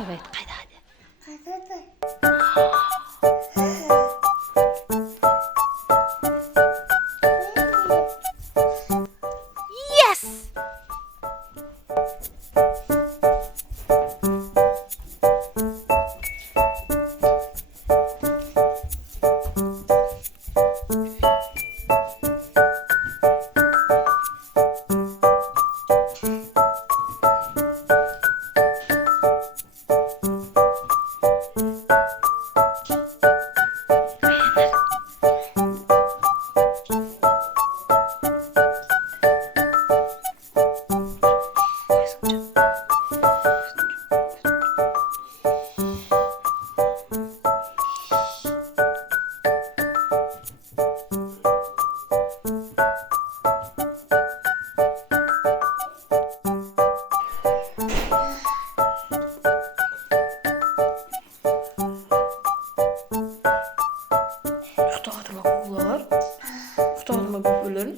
Evet, Қайда de. Yes! Ұйықтаватыр ма куклалар? Ұйықтаватыр ма бөпелерін?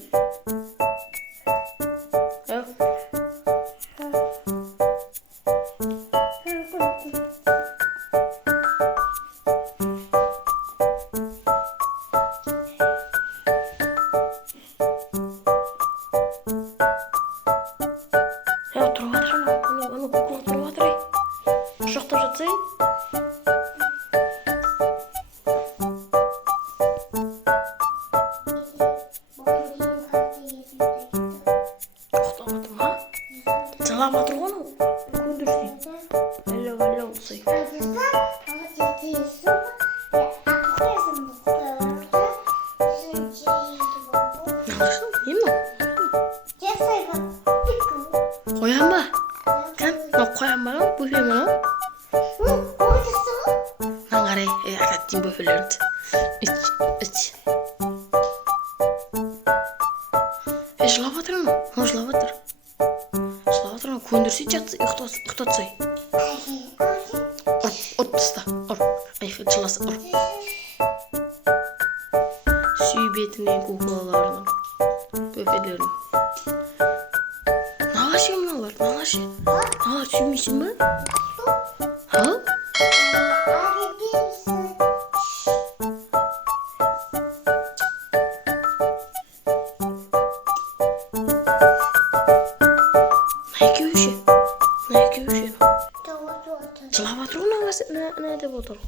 Тұрып жатыр ана кукла тұрып жатыр ей. Құшақтап жатса ей. Ұйықтаватыр ма? Жылап жатыр ғой анау. Көндірсей. Әлі болсай. Налышын, не мынау? Қоян ба? Кән, мынау қоян ба? Бөпе ма? Мынау қарай, әкәттен бөпелерді. Іч. Жылап жатыр ма? Жылап жатыр. Жылап жатыр ма? Көндірсей жатса, ұйықтатсай. Ұр тыста, ұр. Жыласа, ұр. Сүй бетінен куклаларының, бөпелерінің. Налашы мыналар, налашы. Налар сүймейсің ба? Ал? Найкеуші. Жылап жатыр ғой, не деп отыр ғой.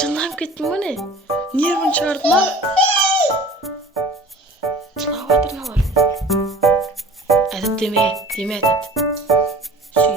Жылап кеттің ба не? Нервін шығарды ма? Жылап жатыр налар. Айтат деме айтат. Сүй.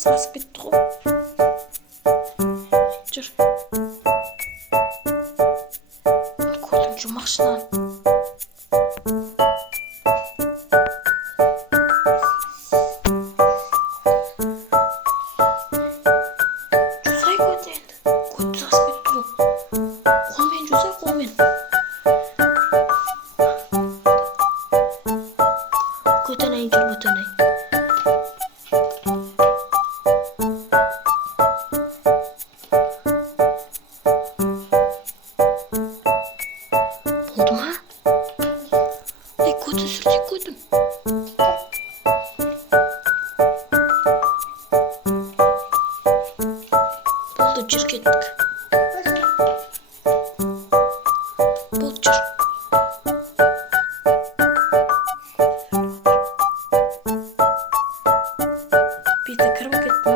Сасып кетті ғой. жүр кеттік. Болды жүр. Беті кіріп кетті ма?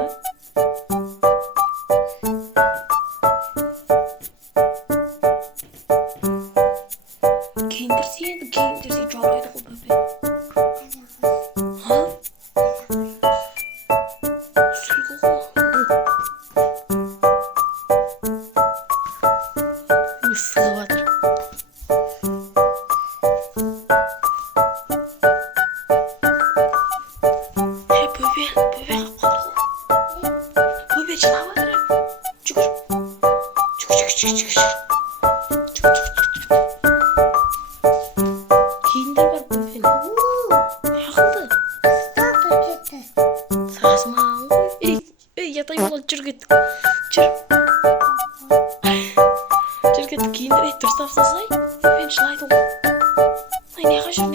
Киіндірсе енді, киіндірсе жарайды ғой бөпе. Ха? Сүлгі ғой. Сығып жатыр. Бөпе қалып қалды ғой. Бөпе жылап жатыр. Жүгір. Жүгір. Киіндір бар бөпені. Ақылды. Сағызмаған ғой. Ятай болды, жүр кеттік. Жүр. Жүр кеттік, киіндір. Дұрыс тапсасай. Бөпені жылайды ғой. Неға жүр.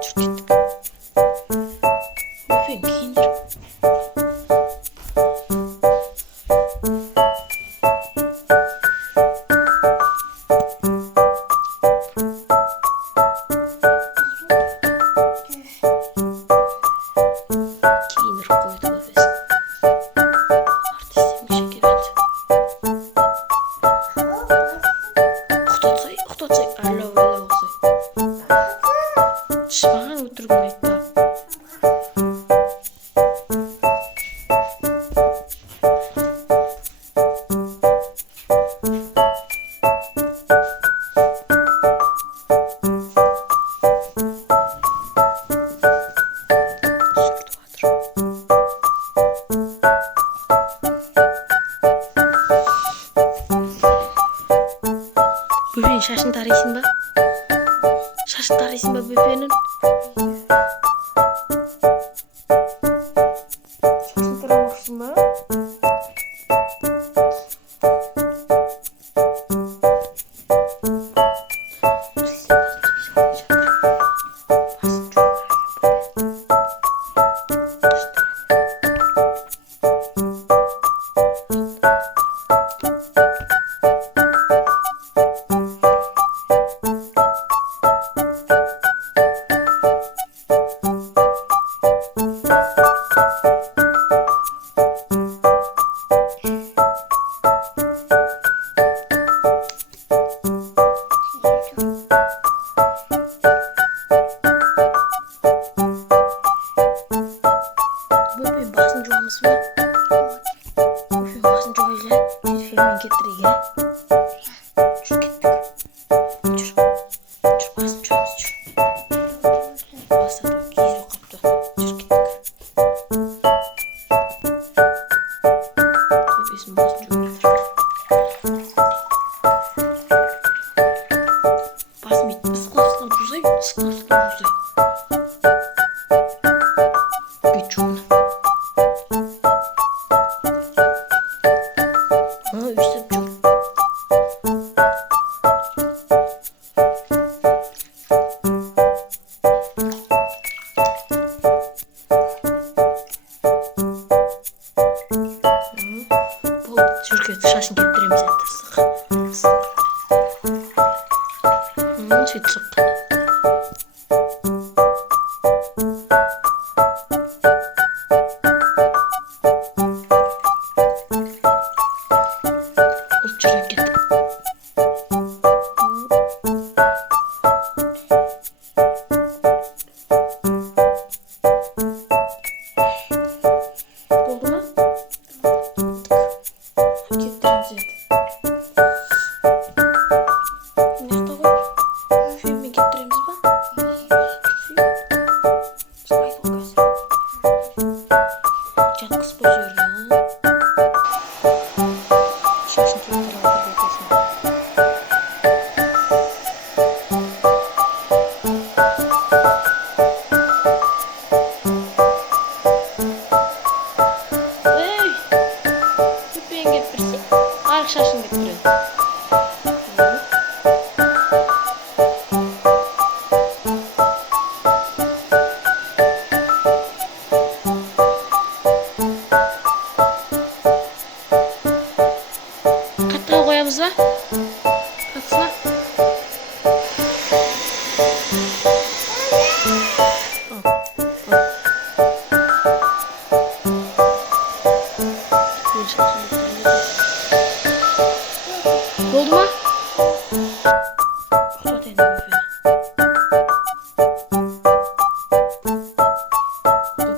Жүр кеттік. Бөпені киіндір. Киіндіріп қойды бөпесін. Артистемге шекер әлді. Ұқтатсай. Алло, ұқсай. Шымаған өтірігін айтпа. Бөпенің шашын тарайсың ба? Бөпенің?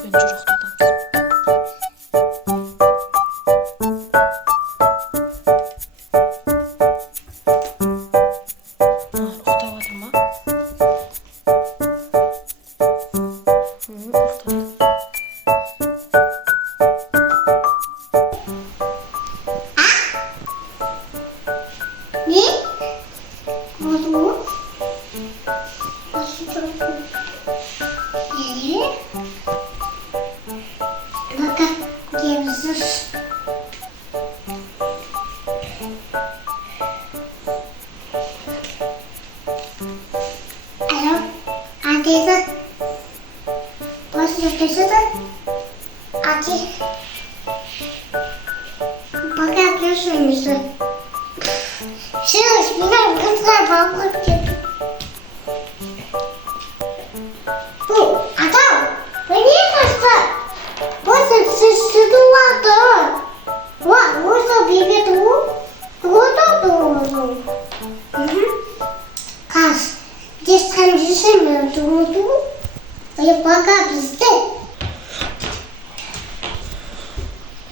Бен жоқ тұтамыз. Ұқтап отыр ма?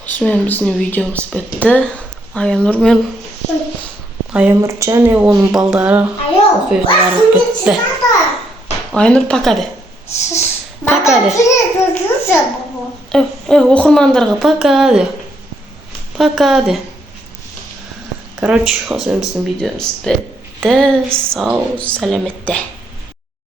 Осымен біздің видеомыз бітті. Аянұр және оның балдары оқиғалары бітті. Аянұр пока де. Пока де. Оқырмандарға пока де. Пока де. Короче, осымен біздің видеомыз бітті. Сау, сәлеметте.